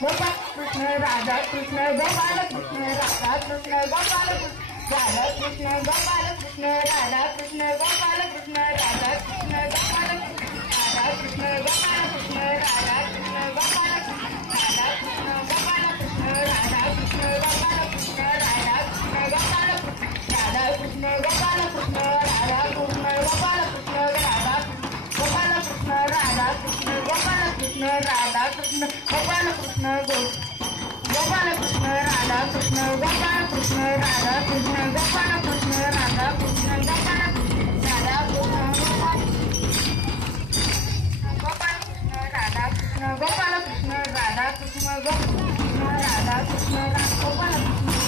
Gopal Krishna Radha Krishna Gopal Krishna Radha Krishna Gopal Radha Krishna Gopal Krishna Radha Krishna Gopal Krishna Radha Krishna Gopal Radha Krishna Gopal Krishna Radha Krishna Gopal Radha Krishna Gopal Krishna Radha Krishna Gopal Krishna Radha Krishna Gopal Radha Krishna Gopal Krishna Radha Krishna Gopal Krishna Radha Gopal Krishna Radha Krishna Gopal Krishna Radha Krishna Gopal Krishna Gopal Krishna Radha Krishna Gopal Krishna Radha Krishna Gopal Krishna Radha Krishna Gopal Radha Krishna Gopal Krishna Radha Krishna Gopal Krishna Radha Krishna Gopal Krishna Radha Krishna Gopal Krishna